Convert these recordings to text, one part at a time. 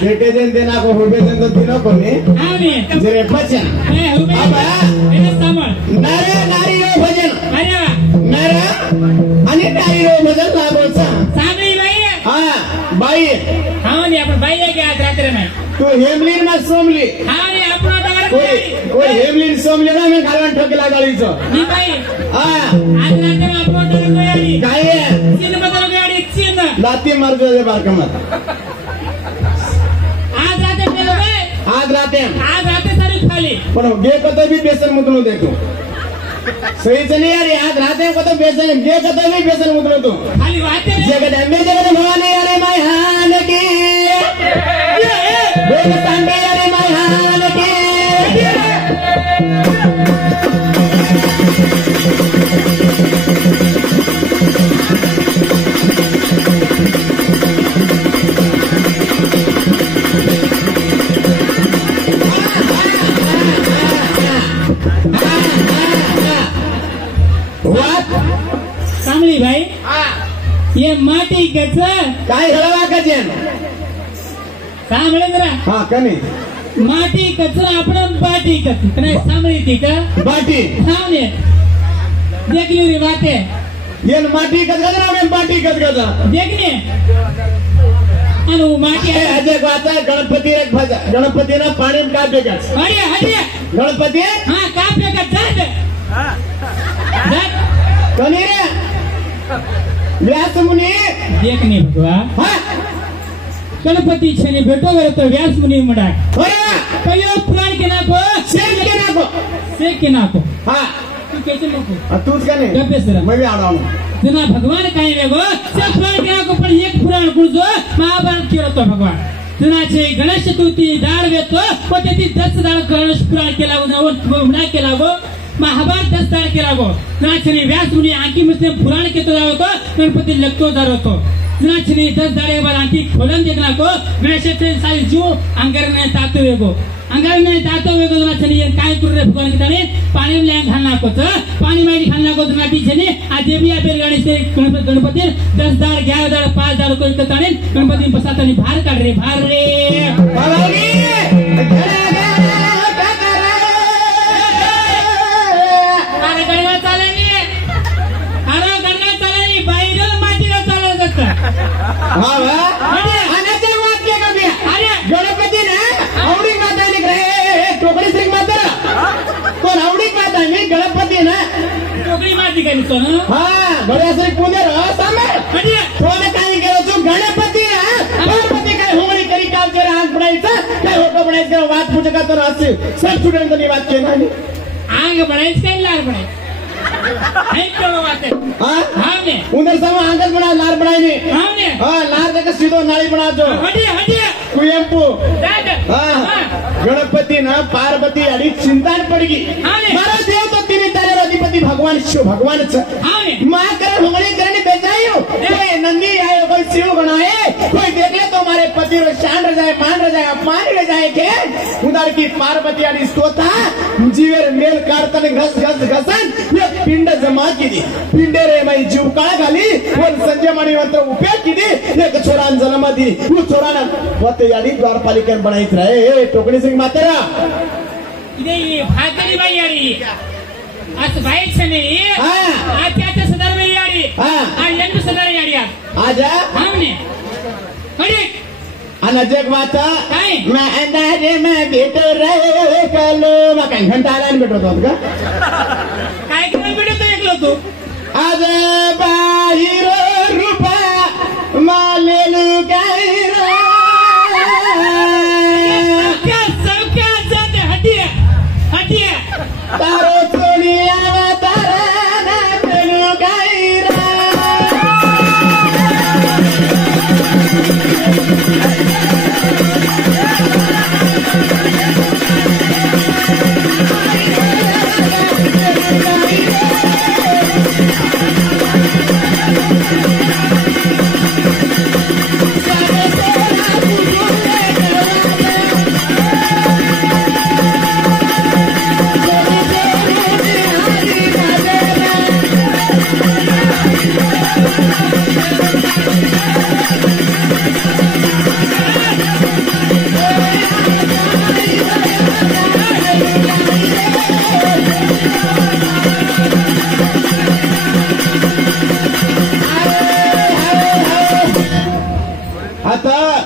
बेटे दिन देना को हुबे दिन तो दिनो को ने जरे भजन नारे नारी रो भजन नारा आणि नारी रो भजन लागोचा सामने बाई हां बाई हां ने आपण बाई आहे की आज रात्री में तू हेमलीन मा सोमली हां ने आपण कोई हेमलीन सोमली ना मैं घालवण ठोकला गाडीचो मी बाई हां आज रात्री में आपण डर गाडी काय चिन बदल गाडी चिन लाती मार दे बारकमत आज रात्री में आज रात्री सारी खाली पण गे कतो भी बेसन मुतलो देखो सही चली यार आज रात को तो बेसन गे कतो भी बेसन मुतलो तू खाली बात है जगदम्बे जगत भवानी अरे महान की बोल सांबे अरे महान की कामली भाई ये माटी गच काय हळवा कजन सामळे जरा हां कनी माटी कच आपण बाटी कच नाही सामळी ती का बाटी सामने देखली रे बाते ये माटी कच गजरा में बाटी कच गजा देखने अनु माटी आहे अजय वाता गणपती रे भजा गणपती ना पाणी का बेगच अरे हटे गणपती हां का बेगच जात कनी रे व्यास मुनी देखने भगवान हां गणपती छने भेटो वर तो व्यास मुनी मडा अरे कयो पुराण के ना को से के ना को हां तू कैसे नको तूच का नहीं गप्पे सर मैं भी आडाऊं जना भगवान काय वेगो से पुराण के ना को पण एक पुराण गुजो महाभारत केलो तो भगवान जना छे गणेश चतुर्थी दाड वेतो पण ते 10 दाड गणेश पुराण केला उना केला गो महाभारत 10 दाड केला गो जना छे व्यास मुनी आंकी मस्ते पुराण केतो जावतो गणपती लगतो जारतो जना छे 10 दाडे बार आंकी खोलन देखना को गणेश से सारी जो अंगर में तातो वेगो अंगाई में तातो वेगो जना छे काय तुरे भगवान के ताने पानी में घालना को त पानी में घालना को जना ती छे आ देवी बेल गणेश से गणपती 10 दाड 11 दाड 5 दाड को ताने गणपती बसातानी भार काढ रे भार रे बाबाजी अरे गणना चालनी बाहेर मातीला चालत असतं हां बा अनाचे वाक्य कमी अरे गणपती ना आवडी माता निकरे टोकरी श्री माता कोण आवडी माता मी गणपती ना टोकरी माती काय तो ना हां बड्या श्री पुणे रो सामे कोण काय केलं तू गणपती ना गणपती काय होळी करी काम कर आंग पडायचं काय होतं पडायचं वाट पूजा का तर असे सब स्टुडंटनी वाट केला आणि आंग पडायचं काय लार पडायचं उधर सब आंगन बना लार बनाई हाँ लार देकर सीधो नाली बना दो कुएंपू गणपति ना पार्वती अड़ी चिंता पड़गी मारा देव तो तीन तारे अधिपति भगवान शिव भगवान माँ कर होंगड़ी करने बेचाई हो कोई नंदी आए कोई शिव बनाए कोई देख ले तो हमारे पति रो शान रह जाए मान रह जाए अपमान रह जाए के उधर की पार्वती अड़ी स्तोता जीवेर मेल कारतन घस घस घसन पिंड जमा की पिंडे रे माई जीव काळ घाली वन संजय मणिवंत उपयोग की एक छोरान जन्म दी तू छोराना होते यानी द्वारपालिकेन बनाईत रहे ए टोकणी सिंग मातेरा इदे भागरी बाई यारी आज बाईक सने हां आत्याच्या सदर में यारी हां आ यंग सदर यारी आजा हमने अरे अनजक माता मैं अंधारे में बैठो रहे कलो मैं कहीं घंटा लाइन बैठो तो का काय करून बैठो तो एकलो तू आज बाहिरो रूपा मालेलु गाइरो क्या सब क्या जाते हटिया हटिया तारो सोनिया तारा ना मेलु गाइरो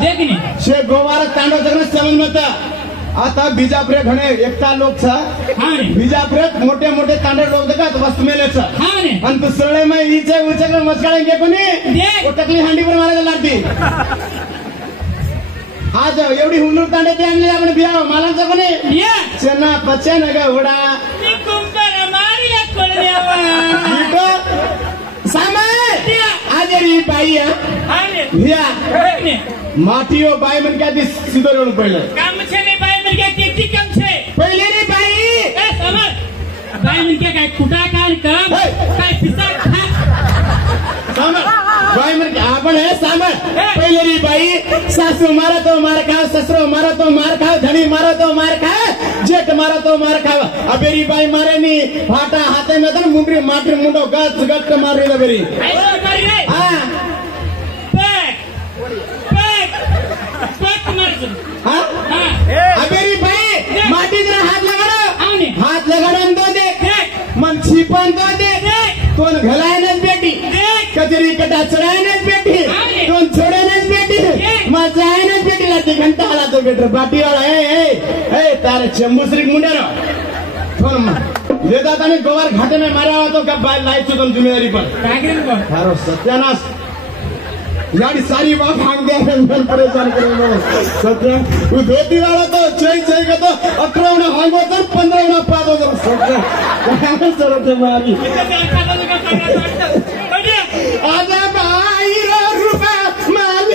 देखने शे गोवार तांडव जगन समज मत आता बिजापुरे घणे एकता लोक छ हाँ रे बिजापुरे मोठे मोठे तांडव लोक देखत वस्त मेले छ हाँ रे आणि तू सरळे मै इचे उचक मस्काळेंगे कोणी देख. टकली हांडी पर मारायला लागती आज एवढी हुंदूर तांडे ते आणले आपण बिया मालांचं कोणी या चेना पचे न ग उडा ती कुंभार मारिया कोळण्यावा इथं सामान आज री बाई हाँ रे भिया देखने माटीओ बाई मन क्या दिस सिदोरण पहिलं काम छे ने बाय मन के किती काम छे पहिले रे बाई ए समर बाय मन के काय कुटा काय काम हे. काय पिसा खा सामर बाई मन आपण हे सामर पहिले री बाई सासू मारा तो मार खाव ससरो मारा तो मार खाव धणी मारा तो मार खाव जेठ मारा तो मार खाव अबेरी बाई मारे नी फाटा हाते में तर मुंडरी माटी मुंडो गच गच मार रे बेरी ऐसो कर रे हां पक मर हां हां अबेरी बाई माटी जरा हात लगाडो आउने हात लगाडन तो दे देख मन छिपन तो दे देख कोण घलायनच बेटी देख कजरी कटा चढायनच बेटी अरे. कोण छोड्यानच बेटी ए. मजायनच बेटी लागते घंटा आला तो बेटर बाटीवाला ए तारे चंबुसरी मुंड्यानो कोण ले जात आणि गोवार घाटे में मारा हुआ तो क्या बाय लाइफ तुम जिम्मेदारी पर कागरेन को थारो सत्यानाश यार सारी बात भाग दे मन परेशान करेंगे सत्या वो धोती वाला तो चई का तो 18 ना भागो तो 15 ना पादो तो सत्या क्या जरूरत है मारी आजा भाई रुपा माल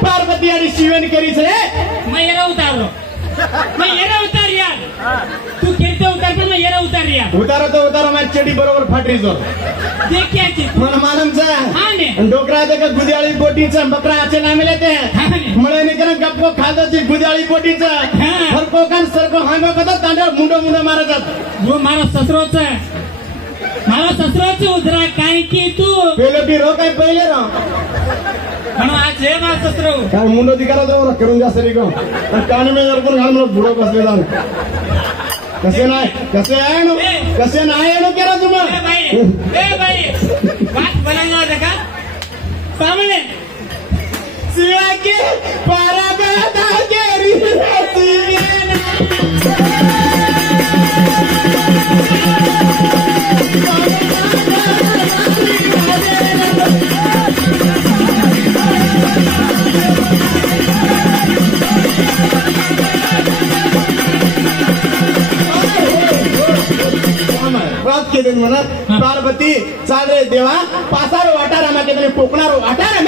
करी से मैं येरा उतार यार तू खेळते उतार पण मैं येरा उतार यार उतारा माझी चेडी बरोबर फाटरी जो देख क्या चीज मन मालमचा हाँ ने डोकरा देखा गुदियाळी बोटीचा बकरा आचे नामे लेते हाँ ने मळे निकन गप्पो खादची गुदियाळी बोटीचा हाँ. हरको कान सरको हांगो कदा तांडा मुंडो मारतात वो मारा ससरोच उधरा काय की तू पहिले बी रो काय पहिले रो म्हणून आज हे मार ससरो काय मुंडो दिकारा तो करून जास्त रिको कान में जर कोण घाल मला बुडो बसले जाऊन कसे आहे नो कसे नाही नो केरा तुम ए भाई बात बनाना देखा सामने शिवा के पारा बेटा गेरी के दिन म्हणत पार्वती चाल रे देवा पासारो अटारा में के कोकणारो अटारा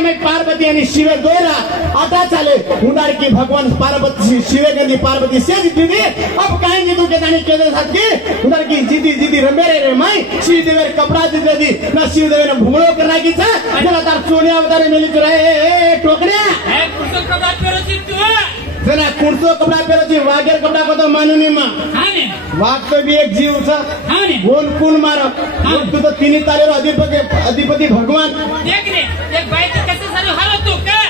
में पार्वती आणि शिव दोरा अटा चाले हुंडार की भगवान पार्वती शिवे गंदी पार्वती से जीती थी अब काहे जीतू के दानी के साथ की हुंडार की जीती रंबे रे माई शिव देवे कपड़ा दे दी ना शिव देवे भुंगळो करना की चा जरा तार सोनिया अवतारे मेली तो रे टोकड्या ए कुर्तो कपड़ा पेरोची तू जना कुर्तो कपड़ा पेरोची वागेर कपड़ा को तो मानुनी मा हाने वाघ तो भी एक जीव था हाने बोल कुल मारो तू तो तिन्ही तारेरो अधिपती भगवान देख रे एक बाई के कैसे सारे हाल तू का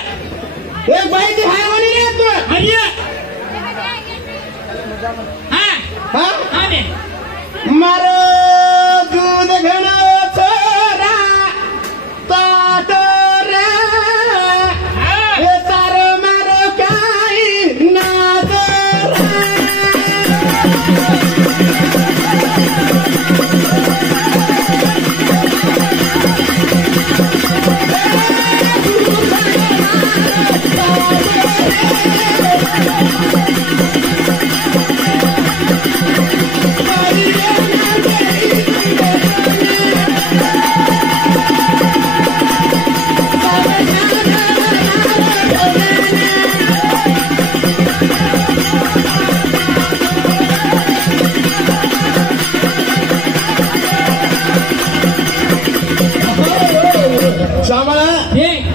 एक बाई की हाय बनी रे तू हरिया हां हां हाने मारो दूध घना छोरा तातरा ए तारो मारो काई नादरा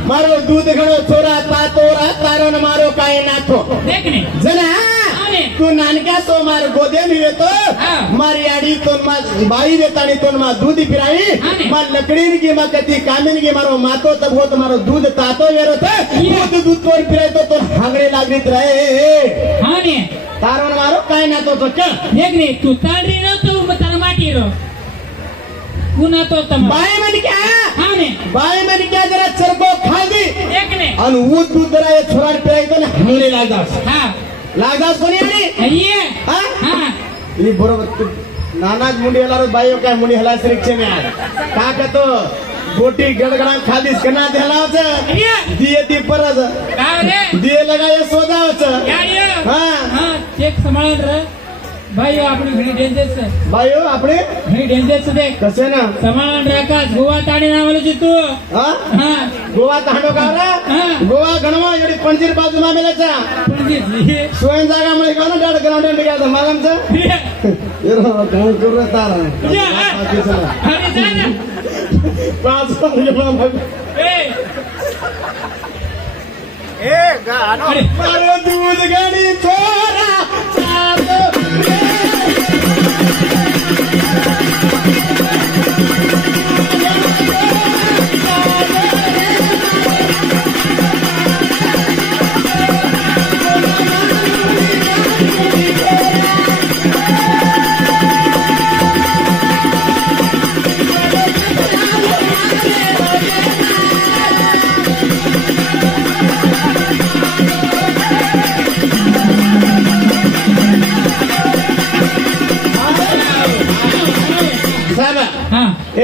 मारो दूध घणो छोरा तातोरा तारो न मारो काय नाथो देखने जना तू नानक्या सो मार गोदे मी येतो मारी आडी तो बाई वेताणी तो मा दूध पिराई मार लकड़ी की मा कती कामिन की मारो मातो तब हो तुम्हारो दूध तातो वेरो था दूध तोड़ पिराई तो हागड़े लागत रहे हाँ ने तारो न मारो काय नाथो तो क्या देखने तू ताड़ी रो तो बता माटी रो गुना तो तम बाई मन क्या हाँ ने बाई मन क्या जरा चरको खा दी देखने अन ऊद दूध जरा ये छोरा पिराई तो हागड़े लागत हाँ लागत कोणी आली ये हाँ ಈ ಬರೋಬತ್ತು ನಾನಾಗ್ ಮುಂಡಿ ಎಲ್ಲಾರು ಬಾಯಿ काय मुंडी हला रिक्षे में आए का कहतो गोटी गड़गड़ा खादिस कना देलावच दिए ती परज दिए लगाए सोदावच हाँ चेक संभाळन रे भाई आपली घडी डेंजर से बायो आपले घडी डेंजर से देख कसे ना संभाळन रे का गोवा ताडी नावले जी तू हां हाँ गोवा तांडो गावरा गोवा गणवा एडी पंजीर बाजू मामेलाचा स्वयं जागा मध्ये गाणं डाड ग्राउंड एंड गेला मागमचा एरो काम करू तारा अरे जा ना पाच पंजीर ए गानो मारो दूध गाडी छोरा सातो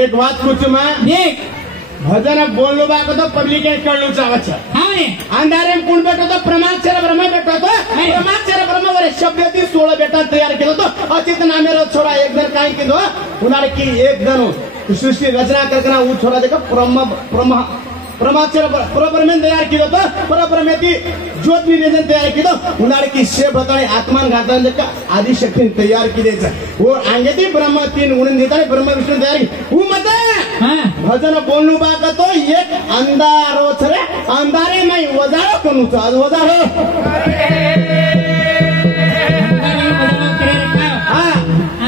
एक बात पूछू मैं देख भजन बोललो बा तो पब्लिक कळलो चावच हाँ ने अंधारे कोण भेटतो तो प्रमाक्षर ब्रह्म भेटतो प्रमाक्षर ब्रह्म वर शब्दती 16 बेटा तयार केलो तो अचित नामेरो छोरा एक जण काय केलो उनार की एक जण सृष्टि रचना करना वो छोरा देखो प्रमाक्षर परब्रह्म तयार केलो तो परब्रह्मेती ज्योत निवेदन तयार केलो उनार की शे बताने आत्मान घातन का आदि शक्ती तयार केलेच वो अंगेती ब्रह्म 3 गुण देताने ब्रह्म विष्णू तयार वो मत भजन बोलू बाका तो एक अंधारो छरे अंधारे में वजारो कोणू तो आज वजारो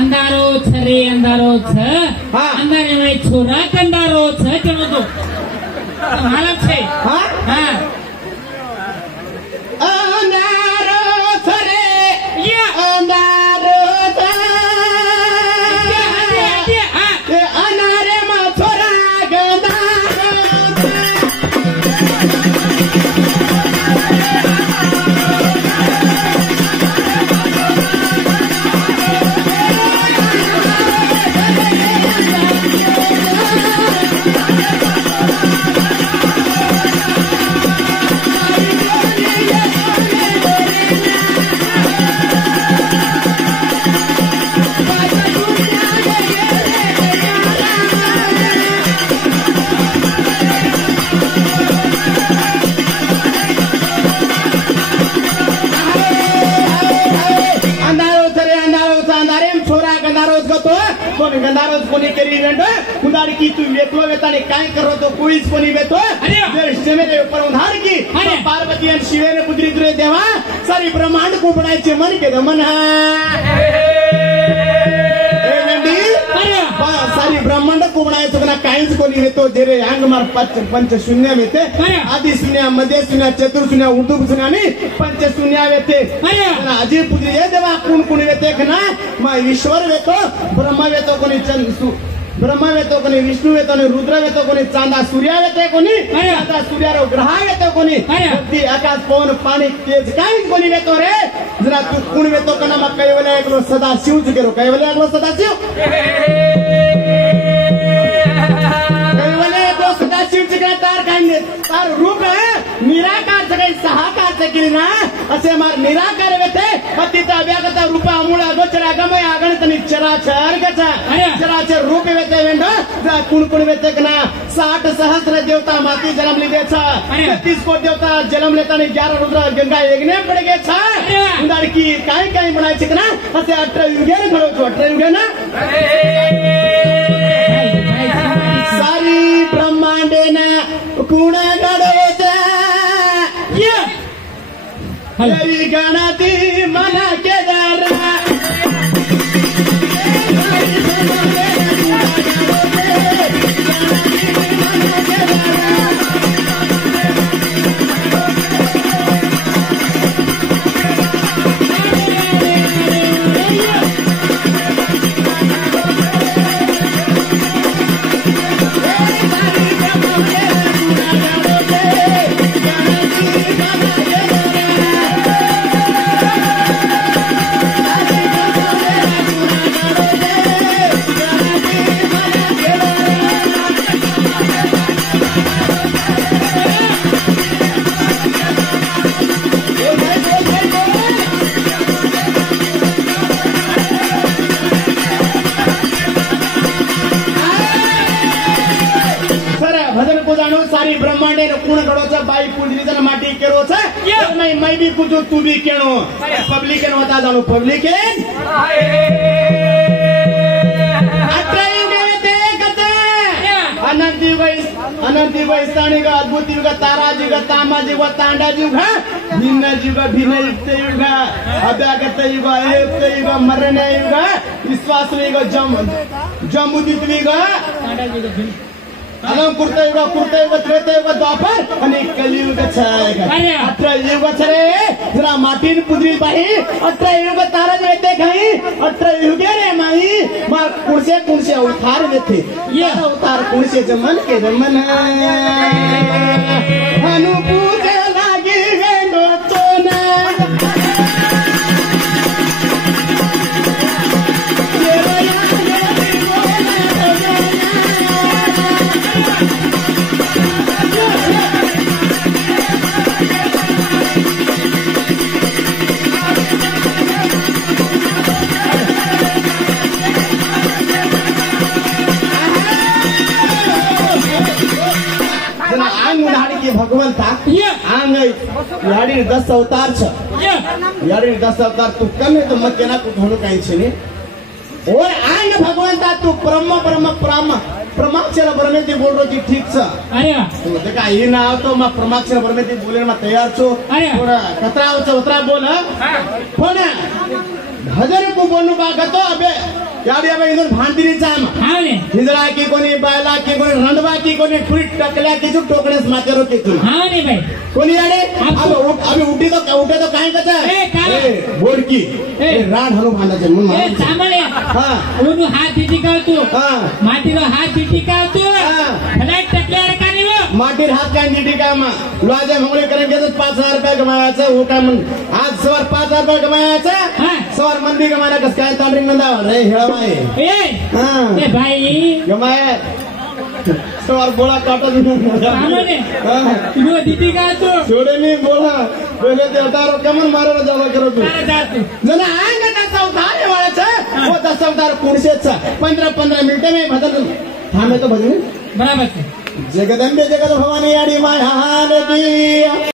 अंधारो छरे अंधारो छ अंधारे में छोरा कंधारो छ केनो तो हालत छे हां अंधारो छरे ये अंधारो छ गंधारोज कोणी केली इवेंट उधार की तू वेतो वेताने काय करो तो कोईच कोणी वेतो देश मेरे ऊपर उधार की पार्वती और शिव ने पुत्री तुरे देवा सारी ब्रह्मांड को बनायचे मन के दमन सारी ब्रह्मांड को बनायचं कोणा काहीच कोणी वेतो जेरे अंग मार पंच शून्य वेते आदि शून्य मध्य शून्य चतुर शून्य उर्दू शून्य आणि पंच शून्य वेते अजी पुत्री ये देवा कोण कोणी वेते ना मा ईश्वर वेतो ब्रह्मा वेतो कोणी ब्रह्मा वेतो कोणी विष्णू वेतो आणि रुद्र वेतो कोणी चांदा सूर्य वेते कोणी चांदा सूर्यारो ग्रह वेतो कोणी ती आकाश पवन पाणी तेज काहीच कोणी वेतो रे जरा तू कोण वेतो कना मा कैवल्य एकलो सदा शिव जुगेरो कैवल्य एकलो सदा शिव कैवल्य एकलो सदा शिव जुगेरो तार काढले तार रूप निराकार सगळे सहाकार सगळे ना असे मार निराकार वेते अतिता व्यागता रूप अमूळ अगोचर अगमय अगणितनी चराचर गचा चराचर रूप वेते वेंड कुण कुण वेते कना 60 सहस्र देवता माती जन्म ली देचा 33 कोटी देवता जन्म लेतानी 11 रुद्र गंगा यज्ञ पड़ गए छा उंदार की काय काय बनायचे कना असे 18 युगे घडो 18 युगे ना सारी ब्रह्मांडे ना कुण घडो तेरी गणाती मना केदार सारी ब्रह्मांडे कुण करो बाई पूजनी माटी केरो मैं भी पूजू तू भी केणो पब्लिक होता जाणू पब्लिक अनंत युग स्थानिक अद्भुत युग तारा युग तामा युग तांडा युग भिन्न युग भिन्न युक्त युग अभ्यागत युग अयुक्त युग मरण युग विश्वास युग जमुदित युग अलंकृत युग त्रेता युग द्वापर आणि कलियुग अठरा युग रे जरा माटीन पुजरी बाई 18 युग तारा येते काही 18 युगे रे माई मा कुणसे अवतार देते ये अवतार कुणसे मन के मन अनुपूजे लागी गेलो चोना भगवंता आंग याडी 10 अवतार याडी 10 अवतार तू कम है तो मत केना कुछ होनो कहीं छे और आंग भगवंता तू प्रमाक्षर ब्रह्मेती बोल रही ठीक छ अरे तू देखा ये ना तो मैं प्रमाक्षर ब्रह्मेती बोले में तैयार छो थोड़ा कतरा उतरा बोल पण भजन को बोलू बागतो अबे याडी अबे इधर भांडीरी चाम हाने हिजरा की कोणी बायला की कोणी रंडवा की कोणी फुरी टकल्या की जो टोकणेस मातेरो की तू हाने भाई कोणी याडे अबे उठे तो काय कचा ए बोल की ए राण हलो भांडाचे मन ए सामळे हां ओनु हात टिकाव तू हां माटीरो हात टिकाव तू भले टकल्या रे कानी वो माटीर हात काय टिका मा लाजे मंगळे करेंगे तो 5000 रुपये कमायाचा वो काय मन आज सवार 5000 रुपये कमायाचा सवार मंदी कमाना कस काय तांड्रिंग नंदा रे हेळवाय ए भाई गमाया सवार बोला काटा सामने यो दीदी का तू छोड़े नहीं बोला पहले ते अवतार कमन मारो जावा करो तू जना आएंगे 10 अवतार वाला छ वो 10 अवतार कुणसे छ 15 मिनट में भजन थामे तो भजन बराबर जगदंबे जगत भवानी याडी माय हाल दी